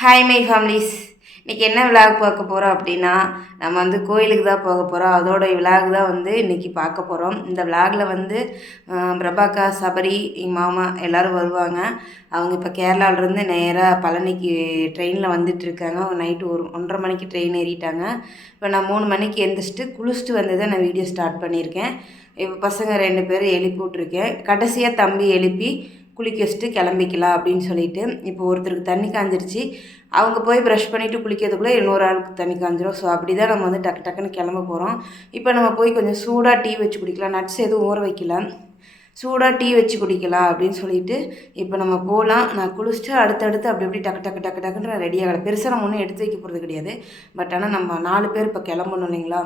Hi my families. இன்றைக்கி என்ன vlog பார்க்க போகிறோம் அப்படின்னா, நம்ம வந்து கோயிலுக்கு தான் போக போகிறோம். அதோட விளாக் தான் வந்து இன்றைக்கி பார்க்க போகிறோம். இந்த விளாகில் வந்து பிரபாக்கா, சபரி, எங்கள் மாமா எல்லோரும் வருவாங்க. அவங்க இப்போ கேரளாவிலேருந்து நேராக பழனிக்கு ட்ரெயினில் வந்துட்டுருக்காங்க. அவங்க நைட்டு 1:30 மணிக்கு ட்ரெயின் ஏறிட்டாங்க. இப்போ நான் 3 மணிக்கு எழுந்திரிச்சிட்டு குளிச்சுட்டு வந்து தான் நான் வீடியோ ஸ்டார்ட் பண்ணியிருக்கேன். இப்போ பசங்க 2 பேரும் எழுப்பி விட்ருக்கேன். கடைசியாக தம்பி எழுப்பி குளிக்க வச்சுட்டு கிளம்பிக்கலாம் அப்படின்னு சொல்லிட்டு, இப்போ ஒருத்தருக்கு தண்ணி காஞ்சிருச்சு. அவங்க போய் ப்ரஷ் பண்ணிவிட்டு குளிக்கிறதுக்குள்ளே இன்னொரு ஆளுக்கு தண்ணி காஞ்சிரும். ஸோ அப்படி தான் நம்ம வந்து டக்குன்னு கிளம்ப போகிறோம். இப்போ நம்ம போய் கொஞ்சம் சூடாக டீ வச்சு குடிக்கலாம். நட்ஸ் எதுவும் ஊற வைக்கல, சூடாக டீ வச்சு குடிக்கலாம் அப்படின்னு சொல்லிட்டு இப்போ நம்ம போகலாம். நான் குளிச்சுட்டு அடுத்தடுத்து அப்படி டக்குன்னு நான் ரெடி ஆகலை. பெருசாக நம்ம ஒன்றும் எடுத்து வைக்க போகிறது கிடையாது. பட் ஆனால் நம்ம 4 பேர் இப்போ கிளம்பணும் இல்லைங்களா.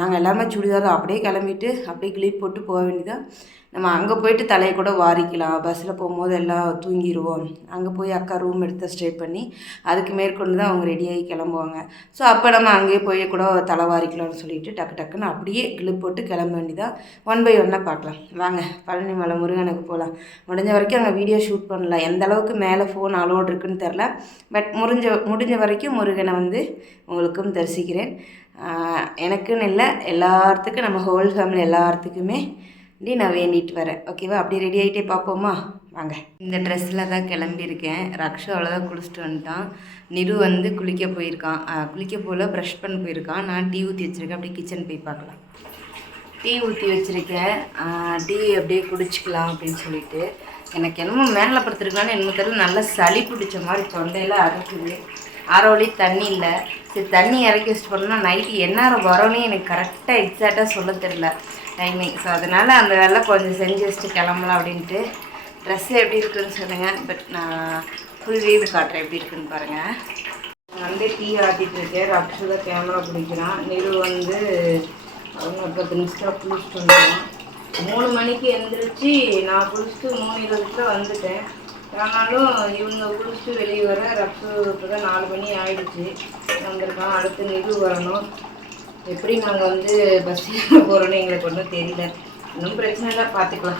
நாங்கள் எல்லாருமே சுடிதார் அப்படியே கிளம்பிட்டு அப்படியே கிளிப் போட்டு போக வேண்டியதான். நம்ம அங்கே போயிட்டு தலையை கூட வாரிக்கலாம். பஸ்ஸில் போகும்போது எல்லாம் தூங்கிடுவோம். அங்கே போய் அக்கா ரூம் எடுத்து ஸ்டே பண்ணி அதுக்கு மேற்கொண்டு தான் அவங்க ரெடியாகி கிளம்புவாங்க. ஸோ அப்போ நம்ம அங்கேயே போய் கூட தலை வாரிக்கலாம்னு சொல்லிட்டு டக்குன்னு அப்படியே கிளிப் போட்டு கிளம்ப வேண்டியதான். 1 by 1 பார்க்கலாம் வாங்க. பழனி மலை முருகனுக்கு போகலாம். முடிஞ்ச வரைக்கும் அங்கே வீடியோ ஷூட் பண்ணலாம். எந்த அளவுக்கு மேலே ஃபோன் அலோடு இருக்குன்னு தெரில. பட் முடிஞ்ச வரைக்கும் முருகனை வந்து உங்களுக்கும் தரிசிக்கிறேன். எனக்குன்னு இல்லை, எல்லாத்துக்கும் நம்ம ஹோல் ஃபேமிலி எல்லாத்துக்குமே நான் வேண்டிட்டு வரேன். ஓகேவா? அப்படியே ரெடி ஆகிட்டே பார்ப்போமா வாங்க. இந்த ட்ரெஸ்ஸில் தான் கிளம்பியிருக்கேன். ரக்ஷா அவ்வளோதான் குளிச்சுட்டு வந்துட்டான். நிரு வந்து குளிக்க போயிருக்கான். குளிக்க போல் ப்ரஷ் பண்ண போயிருக்கான். நான் டீ ஊற்றி வச்சுருக்கேன். அப்படியே கிச்சன் போய் பார்க்கலாம். டீ ஊற்றி வச்சுருக்கேன். டீ அப்படியே குடிச்சிக்கலாம் அப்படின்னு சொல்லிட்டு. எனக்கு என்னமோ மேலே படுத்துருக்கான்னு என்னமோ தெரியல, நல்லா சளி பிடிச்ச மாதிரி தொண்டையில் அரைக்குது. ஆரோலி தண்ணி இல்லை. சரி தண்ணி இறக்கி வச்சுட்டு போனோம்னா நைட்டு என்ன வரோன்னே எனக்கு கரெக்டாக எக்ஸாக்டாக சொல்ல தெரில டைமிங். ஸோ அதனால் அந்த வேலை கொஞ்சம் செஞ்சு வச்சுட்டு கிளம்பலாம் அப்படின்ட்டு. ட்ரெஸ்ஸு எப்படி இருக்குதுன்னு சொல்லுங்கள். பட் நான் ஃபுல் வீடு காட்டுறேன் எப்படி இருக்குதுன்னு பாருங்கள். வந்து டீ ஆட்டிகிட்டு இருக்கேன். ரக்ஷு தான் கேமரா பிடிக்கிறான். நிரு வந்து அவங்க 10 நிமிஷத்தில் குளிச்சுட்டு வந்துடுவான். 3 மணிக்கு எழுந்திரிச்சு நான் குளிச்சுட்டு 3:20 வந்துட்டேன். ஆனாலும் இவங்க குளிச்சுட்டு வெளியே வர ரக்ஷு இப்போ தான் 4 மணி ஆகிடுச்சு வந்திருக்கான். அடுத்து நிரு வரணும். எப்படி நாங்கள் வந்து பஸ்ஸில் போகிறோன்னு எங்களுக்கு ஒன்றும் தெரியல. இன்னும் பிரச்சனை இல்லை, பார்த்துக்கலாம்.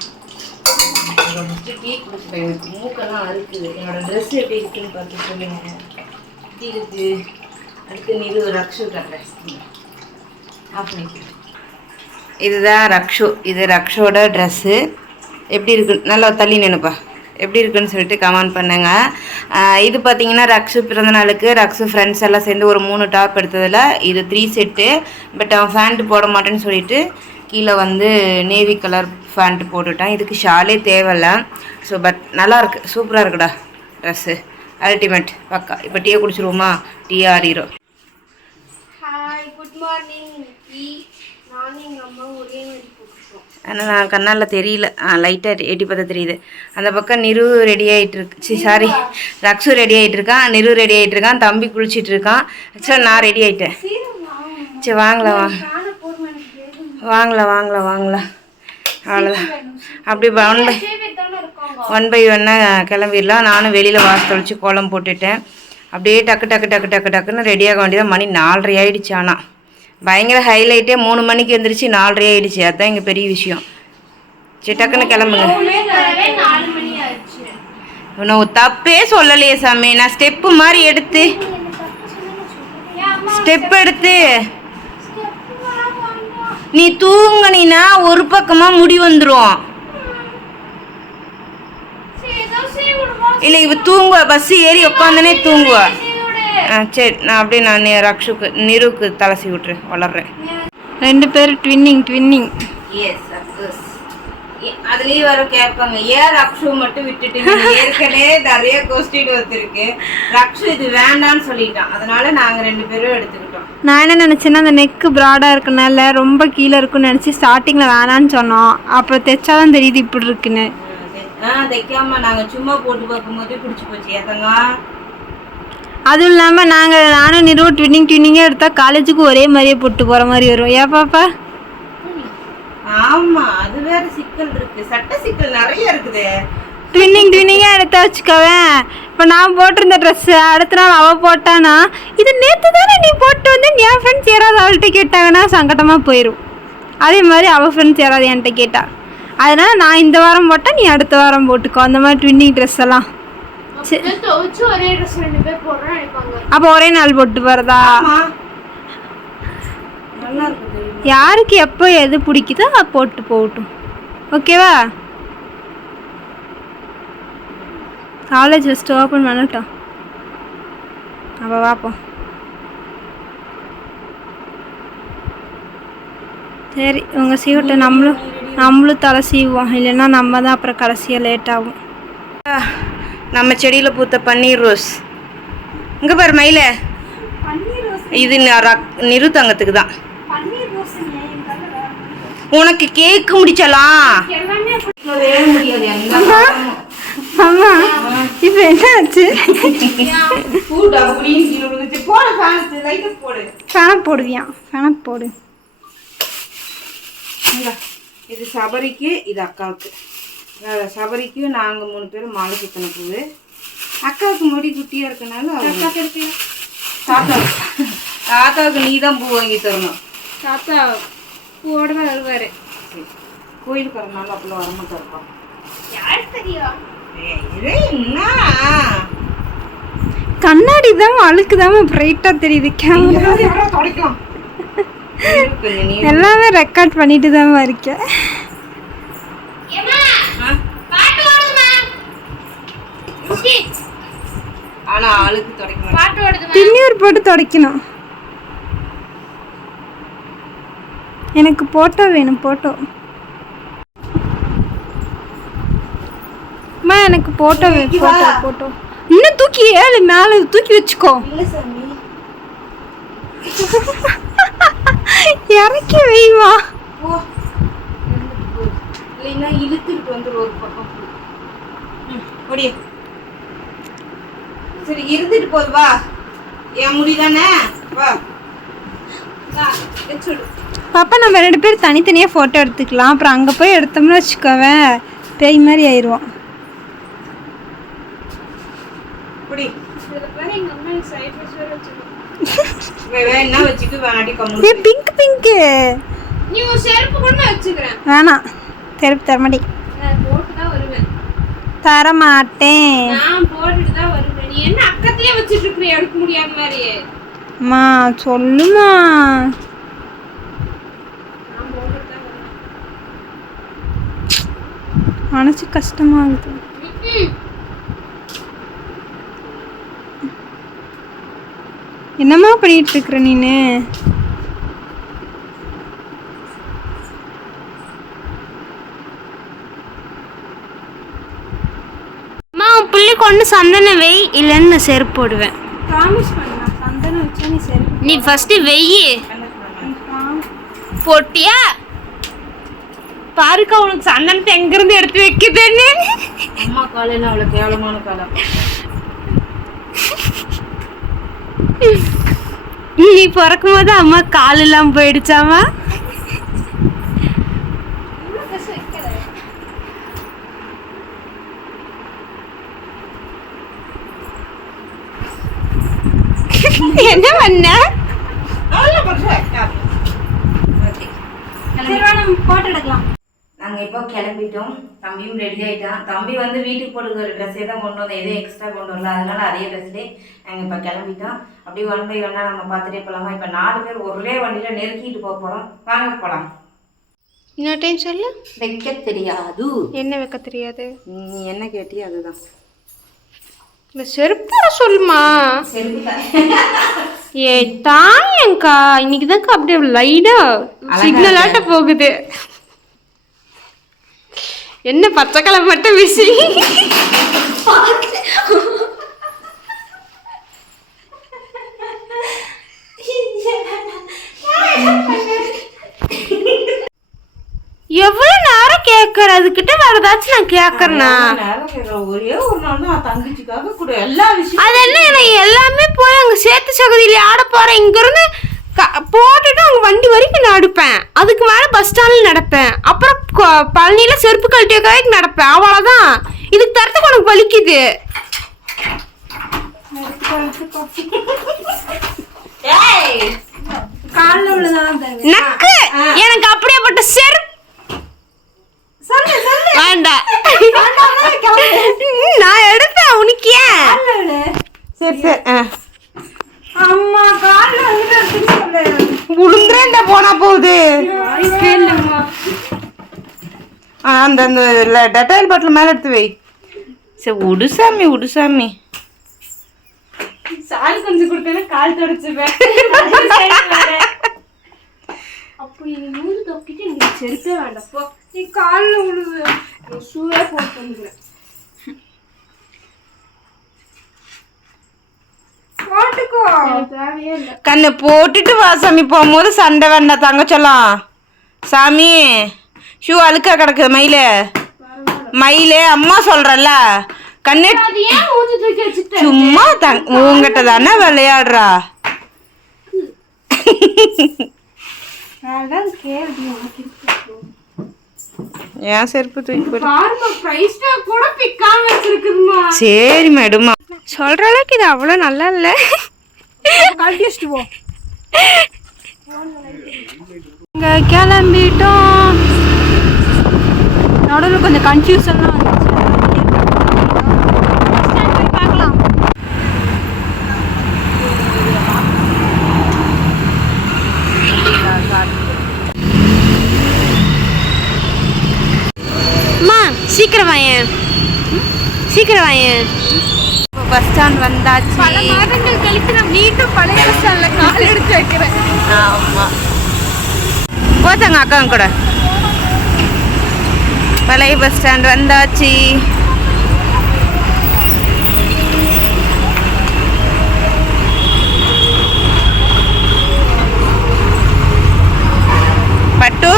ஃபஸ்ட்டு டீ குடிச்சிட்டேன். எனக்கு மூக்கெல்லாம் அறுக்குது. என்னோடய ட்ரெஸ் எப்படி இருக்குதுன்னு பார்த்து சொல்லுங்க. டீ இருக்குது. அடுத்து நிறு ரக்ஷு கட்டுறேன். ஆஃப் பண்ணிக்கிறேன். இதுதான் ரக்ஷு. இது ரக்ஷோட ட்ரெஸ்ஸு. எப்படி இருக்குது? நல்லா தள்ளி நினைப்பா. எப்படி இருக்குன்னு சொல்லிட்டு கமெண்ட் பண்ணுங்கள். இது பார்த்திங்கன்னா ரக்ஷு பிறந்தநாளுக்கு ரக்ஷு ஃப்ரெண்ட்ஸ் எல்லாம் சேர்ந்து ஒரு 3 டாப் எடுத்ததில் இது 3 செட்டு. பட் அவன் ஃபேண்ட்டு போட மாட்டேன்னு சொல்லிட்டு கீழே வந்து நேவி கலர் ஃபேண்ட்டு போட்டுட்டான். இதுக்கு ஷாலே தேவையில்லை. ஸோ பட் நல்லாயிருக்கு, சூப்பராக இருக்குடா ட்ரெஸ்ஸு. அல்டிமேட் பக்கா. இப்போ டீயை குடிச்சிருவோமா? டீ ஆறிடும். Hi, good morning. நானும் எங்கள் அம்மா ஒரே மாதிரி ஆனால் நான் கண்ணால் தெரியல, லைட்டாக எட்டி பார்த்தா தெரியுது. அந்த பக்கம் நிரு ரெடி ஆகிட்டுருக்கு. Sorry, Rakshu ready ஆகிட்டுருக்கான். நிரு ரெடி ஆகிட்டுருக்கான். தம்பி குளிச்சிட்டு இருக்கான். ஆக்சுவலாக நான் ரெடி ஆகிட்டேன். சரி வாங்கலாம் அவ்வளோதான். அப்படி 1 by 1 கிளம்பிடலாம். நானும் வெளியில் வாசல் தெளிச்சு கோலம் போட்டுட்டேன். அப்படியே டக்குன்னு ரெடியாக வேண்டியதான். மணி 4:30 ஆகிடுச்சு. ஆனால் பயங்கர ஹைலைட்டே 3 மணிக்கு எழுந்திரிச்சு 4:30 ஆகிடுச்சு. அதுதான் எங்கள் பெரிய விஷயம். சரி டக்குன்னு கிளம்புங்க. நான் தப்பே சொல்லலையே சாமி. நான் ஸ்டெப்பு மாதிரி எடுத்து நீ தூங்கினா ஒரு பக்கமாக முடி வந்துடும். இல்லை இப்போ தூங்குவா, பஸ் ஏறி உட்காந்துனே தூங்குவா. சரி நான் அப்படியே ரக்ஷுக்கு நிருக்கு தலசி விட்டுறேன், வளர்றேன். 2 பேரும் ட்வின்னிங். Yes of course. அதுலேயே வர கேட்பாங்க, ஏன் ரக்ஷு மட்டும் விட்டுட்டு? ஏற்கனவே நிறைய கொஸ்டின் வந்துருக்கு. ரக்ஷு இது வேண்டான்னு சொல்லிட்டான். அதனால நாங்கள் 2 பேரும் எடுத்துக்கிட்டோம். நான் என்ன நினச்சேன்னா அந்த நெக்கு ப்ராடாக இருக்கனால ரொம்ப கீழே இருக்குன்னு நினச்சி ஸ்டார்டிங்கில் வேணான்னு சொன்னோம். அப்புறம் தைச்சாதான் தெரியுது இப்படி இருக்குன்னு. தைக்காம நாங்கள் சும்மா போட்டு பார்க்கும்போதே பிடிச்சி போச்சு. ஏத்தங்க. அதுவும் இல்லாமல் நானும் நிறுவ ட்வின்னிங்காக எடுத்தால் காலேஜுக்கு ஒரே மாதிரியே போட்டு போகிற மாதிரி வரும். ஏன் பாப்பா? ஆமாம், அது வேற சிக்கல் இருக்குது. சட்ட சிக்கல் நிறைய இருக்குது. ட்வின்னிங்காக எடுத்தா வச்சுக்கவேன். இப்போ நான் போட்டிருந்த ட்ரெஸ்ஸு அடுத்த நாள் அவள் போட்டானா, இது நேற்று தானே நீ போட்டு வந்து என் ஃப்ரெண்ட்ஸ் யாராவது அவள்கிட்ட கேட்டாங்கன்னா சங்கடமாக போயிடும். அதே மாதிரி அவள் ஃப்ரெண்ட்ஸ் யாராவது என்கிட்ட கேட்டா, அதனால் நான் இந்த வாரம் போட்டால் நீ அடுத்த வாரம் போட்டுக்கோ. அந்த மாதிரி ட்வின்னிங் ட்ரெஸ் எல்லாம் துவைச்சு ஒரே ட்ரெஸ் 2 பேர் போடுறோம் நினைப்பாங்க. அப்போ ஒரே நாள் போட்டு போறதா? நல்லா இருக்கும் தெரியுமா? யாருக்கு எப்போ எது பிடிக்குதோ அதை போட்டு போகட்டும். ஓகேவா? காலேஜ் ஃபஸ்ட்டு ஓப்பன் பண்ணட்டும், அப்போ பார்ப்போம். சரி, உங்கள் சீவிட்ட நம்மளும் தலை சீவோம், இல்லைன்னா நம்ம தான் அப்புறம் கடைசியாக லேட் ஆகும். நம்ம செடியில் பூத்த பன்னீர் ரோஸ். இங்கே பாரு மயில, இது நிறுத்தங்கத்துக்கு தான். உனக்கு கேக்கு முடிச்சலாம் முடியாது. அம்மா இப்போ என்ன ஆச்சு? ஃபேனை போடுவியா? ஃபேனை போடு. இது சபரிக்கு, இது அக்காவுக்கு. சபரிக்கு நாங்கள் 3 பேரும் மாலை சுத்தன பூவு. அக்காவுக்கு முடி குட்டியாக இருக்கனால தாத்தாவுக்கு நீ தான் பூ வாங்கி தரணும். தாத்தா பூவோட தான் வருவாரு. கோயிலுக்கு வரனால அப்படிலாம் வரமாட்டா. யார் தெரியும்? என்ன கண்ணாடி தான் அழுக்கு தான் பிரைட்டாக தெரியுது. கேமரா தொடக்கலாம். எல்லாமே ரெக்கார்ட் பண்ணிட்டு தான் இருக்கேன். ஆனா ஆளுக்கு தொடக்கணும். பாட்டு ஓடுது. திண்ணூர் போட்டு துடைக்கணும். எனக்கு போட்டோ வேணும். போட்டோ அம்மா, எனக்கு போட்டோ வேணும். போட்டோ போட்டோ இன்னும் தூக்கி ஏழு மேலே தூக்கி வச்சுக்கோ. இல்ல சாமி, இறக்கி வைவா. போ இல்லைன்னா இழுத்துட்டு வந்து ஒரு பக்கம் ஓடிய. சரி இருந்துட்டு போது வா, என் முடிதானே வா வச்சுடு. பாப்பா, நம்ம 2 பேரும் தனித்தனியாக ஃபோட்டோ எடுத்துக்கலாம். அப்புறம் அங்கே போய் எடுத்தோம்னு வச்சுக்கோவேன், பேய் மாதிரி ஆயிடுவோம். குடி எங்க அம்மா சைட் வச்சு வச்சிருக்கோம். வேணா வச்சுட்டு வேணாட்டி கம்மு. பிங்க் பிங்க்கு நீ ஒரு செருப்பு கூட வச்சுக்கிறேன். வேணாம், செருப்பு தரமாட்டி. நான் போட்டு தான் வருவேன். தரமாட்டேன். நான் போட்டுட்டு தான் வருவேன். நீ என்ன அக்கத்திலே வச்சிட்டு இருக்கற எடுக்க முடியாத மாதிரி? அம்மா சொல்லுமா. நான் போட்டுட்டு தான் வருவேன். மனசு கஷ்டமாகுது. என்னம்மா பண்ணிட்டு இருக்கிற நீனு? அம்மா புள்ளி கொண்டு சந்தன வை, இல்லைன்னு நான் செருப்பு போடுவேன். ப்ராமிஸ் பண்ண சந்தனம் வச்சா நீ செருப்பு நீ ஃபர்ஸ்ட் வெயி போட்டியா பாருக்கா. உனக்கு சந்தனத்தை எங்கிருந்து எடுத்து வைக்குதுன்னு. அம்மா காலையில அவ்வளவு கேவலமான காலம். நீ பிறக்கும் போது அம்மா கால் எல்லாம் போயிடுச்சாமா? என்ன பண்ண? போட்டோ எடுக்கலாம். நாங்கள் இப்போ கிளம்பிட்டோம். தம்பியும் ரெடி ஆகிட்டான். தம்பி வந்து வீட்டுக்கு போட்டுக்கிற ட்ரெஸ்ஸே தான் கொண்டு வந்தோம், எதுவும் எக்ஸ்ட்ரா கொண்டு வரல. அதனால அதே ட்ரெஸ்லேயே நாங்கள் இப்போ கிளம்பிட்டோம். அப்படியே 1 by 1 நம்ம பார்த்துட்டே போகலாமா? இப்போ 4 பேர் ஒரே வண்டியில் நெருக்கிட்டு போக போகிறோம். வாங்க போகலாம். இன்னொரு டைம் சொல்லு. வைக்க தெரியாது. என்ன வைக்க தெரியாது? நீ என்ன கேட்டியோ அதுதான். இந்த செருப்பா சொல்லுமா. செருப்பு ஏ தாயங்கா, இன்னைக்கு தான்க்கா அப்படியே லைடா சிக்னல் ஆட்ட போகுது. என்ன பச்சை கலர் மட்டும் வீசி எவ்வளவு நேரம் கேட்கற? அதுக்கிட்ட வரதாச்சும் நான் கேட்கறேன்னா ஒரே ஒரு நாள் தான் தங்கச்சிக்காக கூட எல்லா விஷயம். அது என்ன, எனக்கு எல்லாமே போய் அங்க சேத்து சகதியில ஆட போறேன். இங்க இருந்து போட்டுட்டு அங்க வண்டி வரைக்கும் நடப்பேன். அதுக்கு மேல பஸ் ஸ்டாண்ட்ல நடப்பேன். அப்புறம் பழனியில செருப்பு கழட்டிய கடைக்கு நடப்பேன். அவ்வளவுதான். இதுக்கு தரத்துக்கு உனக்கு வலிக்குது. நக்கு எனக்கு அப்படியேப்பட்ட செருப்பு வேண்டாம். நான் எடுத்தேன் உனக்கு ஏன்? சரி சரி அம்மா கால்ல வந்து உளுந்துறேன் இந்த போனா போகுது. கேளும்மா. அந்த அந்த டெட்டாயில் பாட்டில் மேலே எடுத்து வை. சரி உடுசாமி உடுசாமி. சால் கொஞ்சம் கொடுத்தேன்னா கால் தொடச்சுவேன். அப்போ நீ நூறு தொக்கிட்டு எனக்கு செருப்பே வேண்டாப்போ. நீ காலில் உழுவு. ஷூவே போட்டு வந்துடுறேன். போட்டுக்கோ. தேவையே இல்லை. கண்ணு போட்டுட்டு வா சாமி. போகும்போது சண்டை வேண்டாம் தங்கச்சலாம். சாமி ஷூ அழுக்கா கிடக்குது. மயிலே அம்மா சொல்றல கண்ணு சும்மா உங்ககிட்ட தானே விளையாடுறா. ஏன் செருப்பு தூக்கி போடு. சரி மேடுமா சொல்ற அளவுக்கு இது அவ்வளோ நல்லா இல்லை. இங்கே கிளம்பிட்டோம். நடுவில் கொஞ்சம் கன்ஃபியூஷன்லாம் வந்துச்சு. பார்க்கலாம். அம்மா சீக்கிரம் வாயேன், சீக்கிரம் வாயேன். பஸ் ஸ்டாண்ட் வந்தாச்சு. பல மாதங்கள் கழித்து நான் மீண்டும் பழைய பஸ் ஸ்டாண்டில் கால் எடுத்து வைக்கிறேன். ஆமாம் போச்சாங்க அக்காங்க கூட. பழைய பஸ் ஸ்டாண்ட் வந்தாச்சு. பட்டு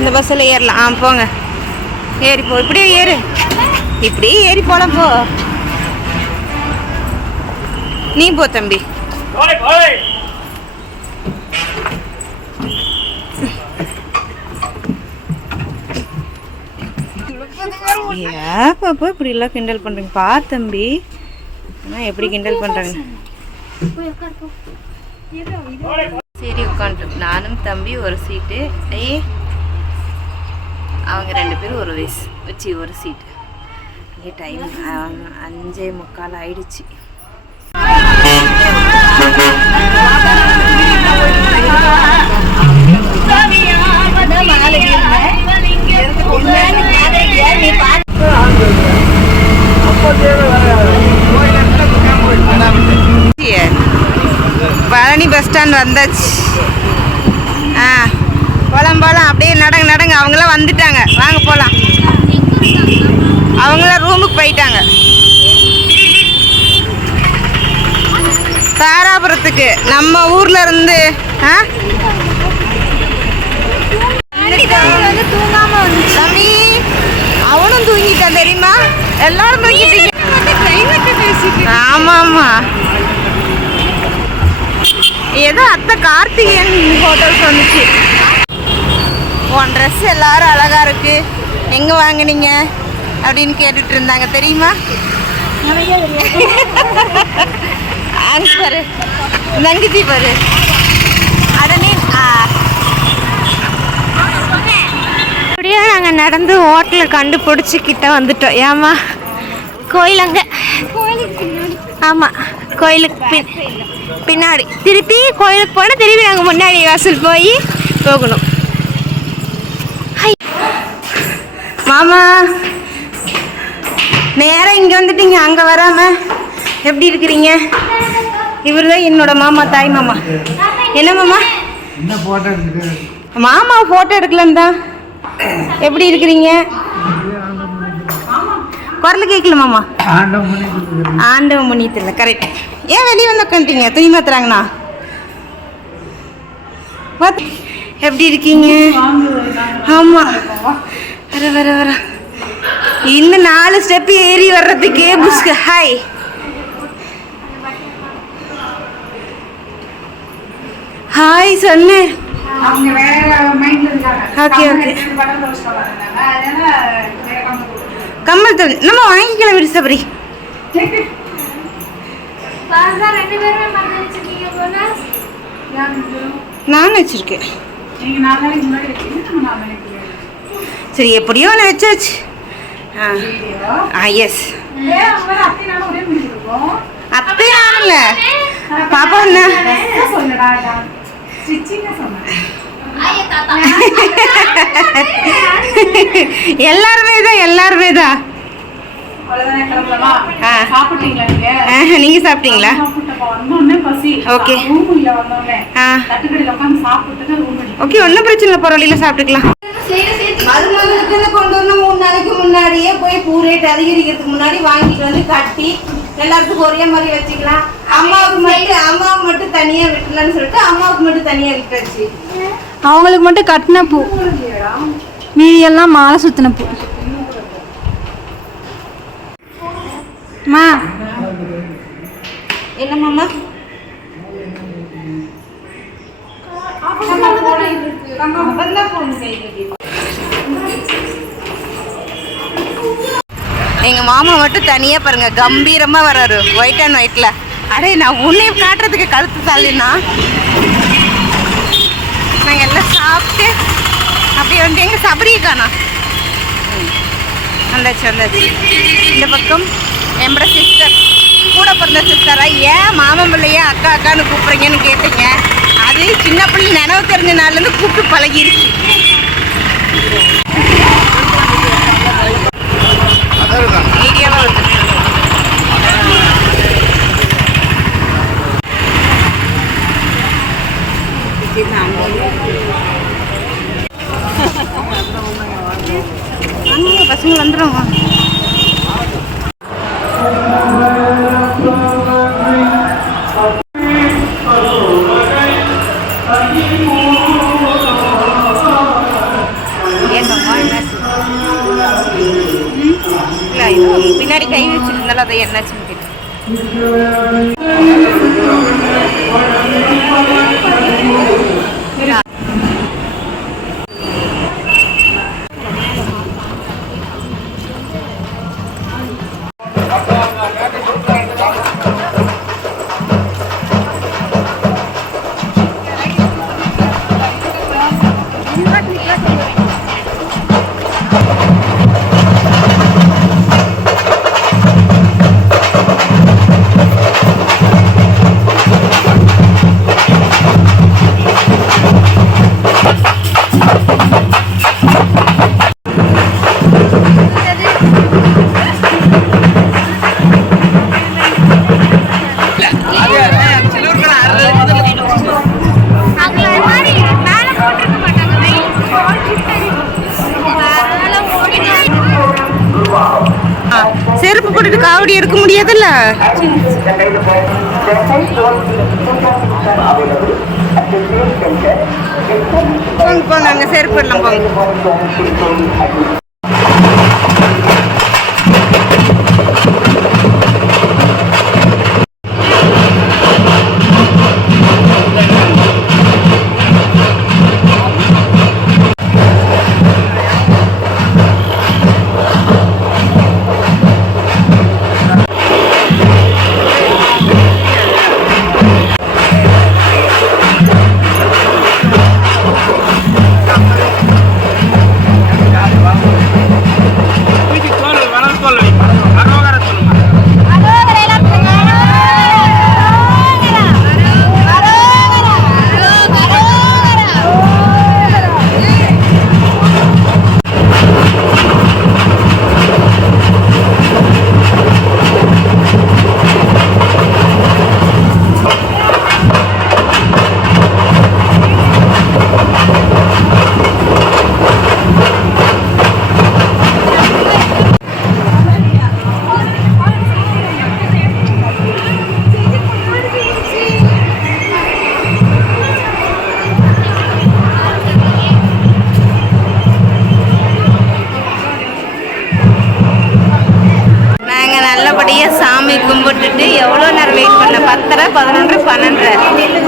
இந்த பஸ்ஸில் ஏறலாம். போங்க ஏறி போ. இப்படியே ஏறு. இப்படியே ஏறி போலாம். போ நீ போ தம்பி. ஏப்பாப்பா இப்படி எல்லாம் கிண்டல் பண்றீங்க. பா தம்பி எப்படி கிண்டல் பண்றாங்க. சரி உட்காந்து நானும் தம்பி ஒரு சீட்டு. அவங்க 2 பேரும் ஒரு வயசு வச்சு ஒரு சீட்டு. டைம் 5:45 ஆயிடுச்சு. பழனி பஸ் ஸ்டாண்ட் வந்தாச்சு. போலாம் போலாம். அப்படியே நடங்க நடங்க. அவங்களாம் வந்துட்டாங்க. வாங்க போகலாம். அவங்களாம் ரூமுக்கு போயிட்டாங்க. தாராபுரத்துக்கு நம்ம ஊர்ல இருந்து. தம்பி அவனும் தூங்கிட்டான் தெரியுமா. எல்லாரும் தூங்கிட்டீங்க. ஆமா ஆமா. ஏதோ அத்தை கார்த்திகேயன் ஹோட்டல்ஸ் வந்துச்சு. உன் ட்ரெஸ் எல்லாரும் அழகா இருக்கு, எங்க வாங்கினீங்க அப்படின்னு கேட்டுட்டு இருந்தாங்க தெரியுமா. பாரு நங்கிச்சி பாரு. அடனே அப்படியே நாங்கள் நடந்து ஹோட்டலில் கண்டுபிடிச்சி கிட்ட வந்துட்டோம். ஏமா கோயில் அங்கே ஆமாம் கோயிலுக்கு பின்னாடி திருப்பி கோயிலுக்கு போனால் திருப்பி நாங்கள் முன்னாடி வாசல் போய் போகணும். மாமா நேரம் இங்கே வந்துட்டீங்க, அங்கே வராமல் எப்படி இருக்கிறீங்க? இவர் தான் என்னோட மாமா, தாய் மாமா. என்ன மாமா? மாமா ஃபோட்டோ எடுக்கலன்னு தான். எப்படி இருக்கிறீங்க? குரல் கேட்கல மாமா. ஆண்டவ முனியத்தில் கரெக்ட். ஏன் வெளியே வந்து உட்காந்துட்டீங்க? துணி மாத்துறாங்கண்ணா. எப்படி இருக்கீங்க? ஆமாம் வர வர வர. இன்னும் 4 ஸ்டெப்பு ஏறி வர்றதுக்கே புஷ்கு. ஹாய் ஹாய் சொன்னேன். Okay okay. கம்மல் தோணி நம்ம வாங்கிக்கலாம் விடு சபரி. நான் வச்சிருக்கேன். சரி எப்படியோ ஒன்று வச்சாச்சு. எஸ் அத்தை ஆனல பாப்பா என்ன எல்லாருமே தான் நீங்க சாப்பிட்டீங்களா? ஓகே ஓகே, ஒன்றும் பிரச்சனை இல்லை, பரவாயில்ல சாப்பிட்டுக்கலாம். மருமகளுக்கு கொண்டு வரணும் 3 நாளைக்கு முன்னாடியே போய் பூ ரேட் அதிகரிக்கிறதுக்கு முன்னாடி வாங்கிட்டு வந்து கட்டி எல்லாத்துக்கும் ஒரே மாதிரி வச்சுக்கலாம். அம்மாவுக்கு மட்டும் தனியா விட்டுலன்னு சொல்லிட்டு அம்மாவுக்கு மட்டும் தனியா விட்டுருச்சு. அவங்களுக்கு மட்டும் கட்டின பூ, மீதியெல்லாம் மாலை சுத்தின பூ. மா என்னம்மா எங்க மாமா மட்டும் தனியா பாருங்க கம்பீரமா வர்றாரு ஒயிட் அண்ட் ஒயிட்ல. அடே நான் உன்னையும் காட்டுறதுக்கு கழுத்து தாளினா நாங்க எல்லாம் சாப்பிட்டு அப்படியே வந்து எங்க சபரியை காணோம். வந்தாச்சு. இந்த பக்கம் எம்பட சிஸ்டர், கூட பிறந்த சிஸ்டரா ஏன் மாமன் பிள்ளைய அக்கா அக்கான்னு கூப்பிட்றீங்கன்னு கேட்டீங்க. அது சின்ன பிள்ளை நினைவு தெரிஞ்ச நாள்லேருந்து கூப்பிட்டு பழகிருச்சு. வீடியோவாக வந்து பசங்க வந்துடும். பின்னாடி கை வச்சிருந்தாலும் அதை என்னாச்சுன்னு கேட்டு செருப்பு போட்டுட்டு காவடி எடுக்க முடியாதுல்ல. போங்க அங்க செருப்பு எல்லாம் போங்க. சாமி கும்பிட்டுட்டு எவ்வளோ நேரம் வெயிட் பண்ண 10:30, 11:30, 12:30.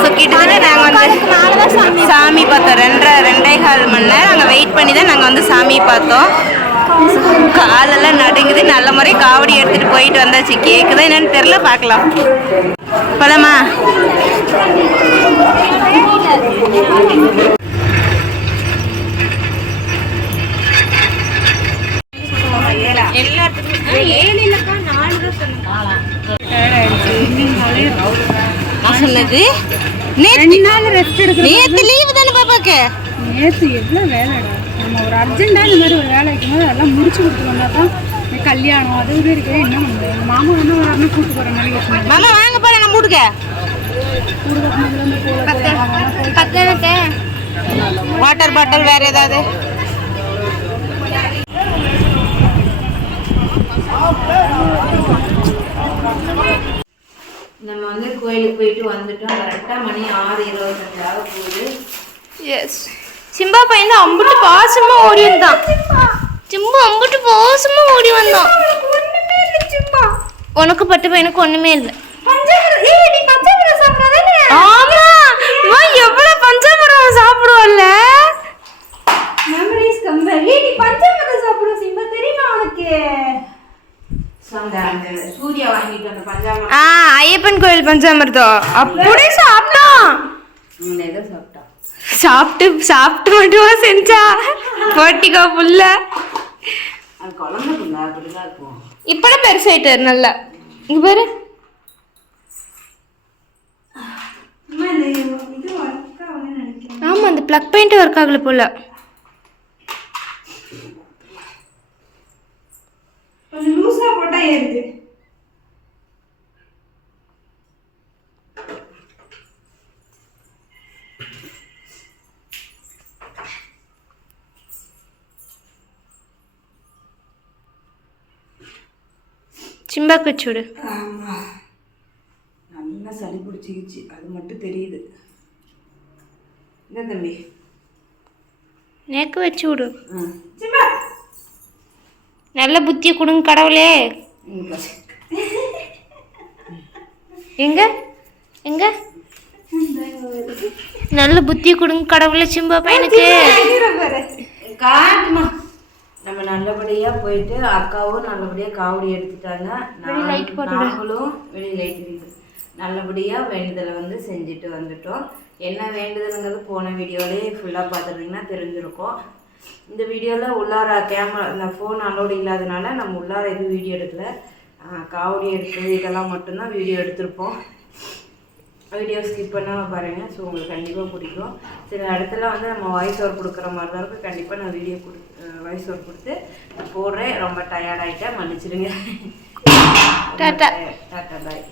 ஸோ கிட்டத்தட்ட நாங்கள் வந்து சாமி பார்த்தோம் 2.5 மணி நேரம் அங்கே வெயிட் பண்ணி தான் நாங்கள் வந்து சாமி பார்த்தோம். காலெல்லாம் நடுங்குது. நல்ல முறை காவடி எடுத்துகிட்டு போயிட்டு வந்தாச்சு. கேட்குதா என்னன்னு தெரில, பார்க்கலாம். போலாமா? 7 இல்லக்கா 4 தான் சொன்னேன். சொன்னது ரெண்டு நாள் ரெஸ்ட் எடுக்கிறோம். நேத்து லீவு தானே பாப்பாக்கு. நேற்று எவ்வளோ வேலைடா. நம்ம ஒரு அர்ஜென்ட்டாக இந்த மாதிரி ஒரு வேலை வைக்கும் போது அதெல்லாம் முடிச்சு கொடுத்து வந்தால் தான் கல்யாணம் அது இது இருக்கிறது இன்னும் பண்ணுறது. எங்கள் மாமா என்ன வரணும் கூப்பிட்டு போகிற மாதிரி வச்சுருந்தாங்க. மாமா வாங்க போறேன் நம்ம வீட்டுக்கு. பக்கத்து வாட்டர் பாட்டில் வேற ஏதாவது நம்ம வந்து கோயிலுக்கு போயிட்டு வந்துட்டோம். கரெக்டாக மணி 6:25 ஆக போகுது. எஸ் சிம்பா பையன் தான் அம்புட்டு பாசமா ஓடி வந்தான். சிம்பா அம்புட்டு பாசமா ஓடி வந்தான். உனக்கு பட்டு பையனுக்கு ஒண்ணுமே இல்லை. ஆமா இவன் எவ்வளவு பஞ்சாமிரம் சாப்பிடுவல்ல. மெமரிஸ் கம்பெனி நீ பஞ்சாமிரம் சாப்பிடுற சிம்பா தெரியுமா உனக்கு? அந்த சூர்யா வாங்கிட்டு வந்த பஞ்சாமிரம். ஐயப்பன் கோயில் பஞ்சாமிர்தம் அப்படியே சாப்பிட்டான். எதை சாப்பிட்டான்? சாப்பிட்டு மட்டுமா செஞ்சா போட்டிக்கோ புல்ல. அது குழந்தை புல்லா அப்படிதான் இருக்கும். இப்பதான் பெருசாயிட்டாரு நல்லா. இங்க பாரு. ஆமா அந்த பிளக் பாயிண்ட் ஒர்க் ஆகல போல. கொஞ்சம் லூஸா போட்டா ஏறுது. சிம்பாக்கு வச்சுடு. நல்லா சளி பிடிச்சிக்கிச்சு, அது மட்டும் தெரியுது. என்ன தம்பி? நேக்கு வச்சு விடு. நல்ல புத்தியை கொடுங்க கடவுளே. எங்க எங்க நல்ல புத்தியை கொடுங்க கடவுளே சிம்பா பையனுக்கு. காட்டுமா. நம்ம நல்லபடியாக போயிட்டு அக்காவும் நல்லபடியாக காவடி எடுத்துட்டாங்க. நாங்களும் வெளி லைட் இருக்குது நல்லபடியாக வேண்டுதலை வந்து செஞ்சுட்டு வந்துட்டோம். என்ன வேண்டுதலுங்கிறது போன வீடியோவிலே ஃபுல்லாக பார்த்துருந்தீங்கன்னா தெரிஞ்சிருக்கும். இந்த வீடியோவில் உள்ளார கேமரா இந்த ஃபோன் அலோடு இல்லாதனால நம்ம உள்ளார எதுவும் வீடியோ எடுக்கல. காவடி எடுத்தது இதெல்லாம் மட்டும்தான் வீடியோ எடுத்திருப்போம். வீடியோ ஸ்கிப் பண்ணாமல் பாருங்கள். ஸோ உங்களுக்கு கண்டிப்பாக பிடிக்கும். சில இடத்துல வந்து நம்ம வாய்ஸ் ஓவர் கொடுக்குற மாதிரி தான் இருக்கும். கண்டிப்பாக நான் வீடியோ வாய்ஸ் ஓவர் கொடுத்து போடுறேன். ரொம்ப டயர்டாகிட்டேன், மன்னிச்சிடுங்க. டாட்டா டாட்டா பாய்.